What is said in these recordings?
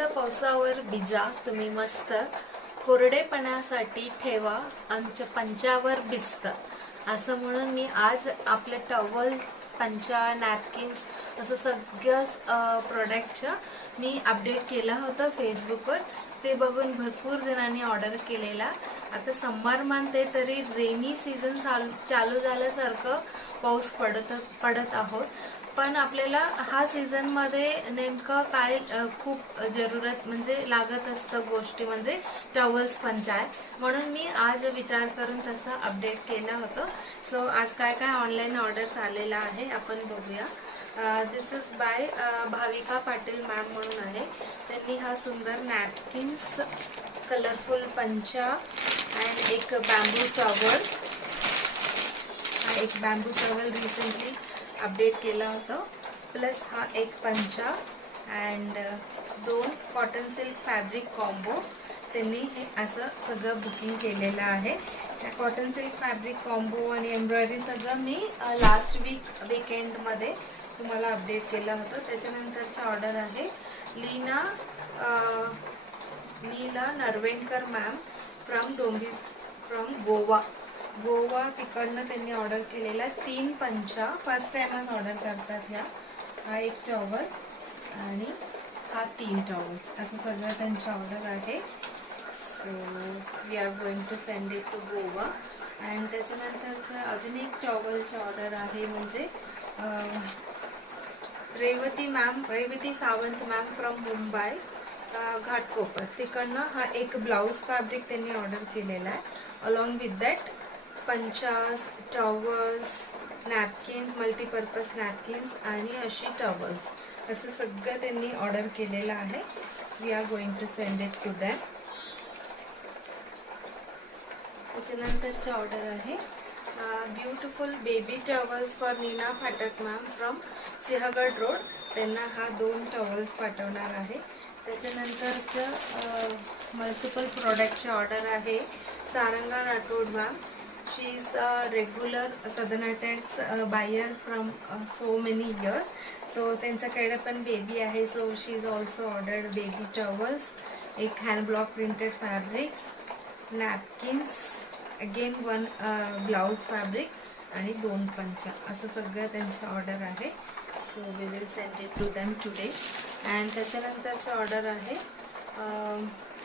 मंद पावसावर भिजा तुम्ही मस्त, कोरडेपणासाठी ठेवा आमच्या पंचावर भिस्त. असं म्हणून मी आज आपले टॉवल, पंचा, नॅपकिन्स असं सगळ्या प्रोडक्टचं मी अपडेट केलं होतं फेसबुकवर. ते बघून भरपूर जणांनी ऑर्डर केलेला. आता समर मंथ आहे तरी रेनी सीझन चालू झाल्यासारखं पाऊस पडत आहोत. पण आपल्याला हा सीझनमध्ये नेमकं काय खूप जरूरत म्हणजे लागत असतं गोष्टी म्हणजे टॉवल्स पंचा आहे. म्हणून मी आज विचार करून तसं अपडेट केलं होतं. सो आज काय काय ऑनलाईन ऑर्डर्स आलेला आहे आपण बघूया. This is by Bhavika Patil ma'am म्हणून आहे. त्यांनी हा सुंदर नॅपकिन्स, कलरफुल पंचा अँड एक बॅम्बू टॉवल, हा एक बॅम्बू टॉवल रिसेंटली अपडेट केला होता. प्लस हा एक पंचा and 2 cotton silk fabric combo त्यांनी हे असं सगळं बुकिंग केलेलं आहे. त्या कॉटन सिल्क फॅब्रिक कॉम्बो आणि एम्ब्रॉयडरी सगळं मी लास्ट वीकेंडमध्ये तुम्हाला अपडेट केलं होतं. त्याच्यानंतरचा ऑर्डर आहे नीला नरवेणकर मॅम फ्रॉम गोवा तिकडनं त्यांनी ऑर्डर केलेला 3 पंचा. फर्स्ट टाइमच ऑर्डर करतात ह्या. हा एक टॉवल आणि हा 3 टॉवल्स असं सगळं त्यांची ऑर्डर आहे. So we are going to send it to Goa. And त्याच्यानंतरचं अजून एक टॉवलची ऑर्डर आहे म्हणजे रेवती सावंत मॅम फ्रॉम मुंबई घाटकोपर तिकडनं हा एक ब्लाऊज फॅब्रिक त्यांनी ऑर्डर केलेला आहे. अलॉंग विथ दॅट पंचास, टॉवल्स, नॅपकिन्स, मल्टीपर्पज नॅपकिन्स आणि अशी टॉवल्स असं सगळं त्यांनी ऑर्डर केलेलं आहे. We are going to send it to them. त्याच्यानंतरची ऑर्डर आहे beautiful baby towels for Neena Phatak ma'am from Sinhagad road. त्यांना हा 2 टॉवल्स पाठवणार आहे. त्याच्यानंतरचं मल्टिपल प्रोडक्टची ऑर्डर आहे Saranga Rathod ma'am. She is a regular सदनाटेड्स buyer from so many years. So त्यांच्याकडे पण बेबी आहे. So she is also ordered baby towels, एक hand block printed fabrics, napkins, again 1 blouse fabric आणि 2 पंचा असं सगळं त्यांचं ऑर्डर आहे. So we will send it to them today. And त्याच्यानंतरचं ऑर्डर आहे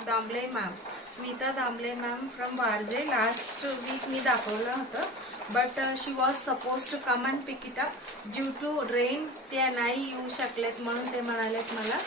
Damle ma'am, Smita Damle ma'am from Warje. Last week मी दाखवलं होतं but she was suppose to come and pick it up. Due to rain त्या नाही येऊ शकलेत म्हणून ते म्हणालेत मला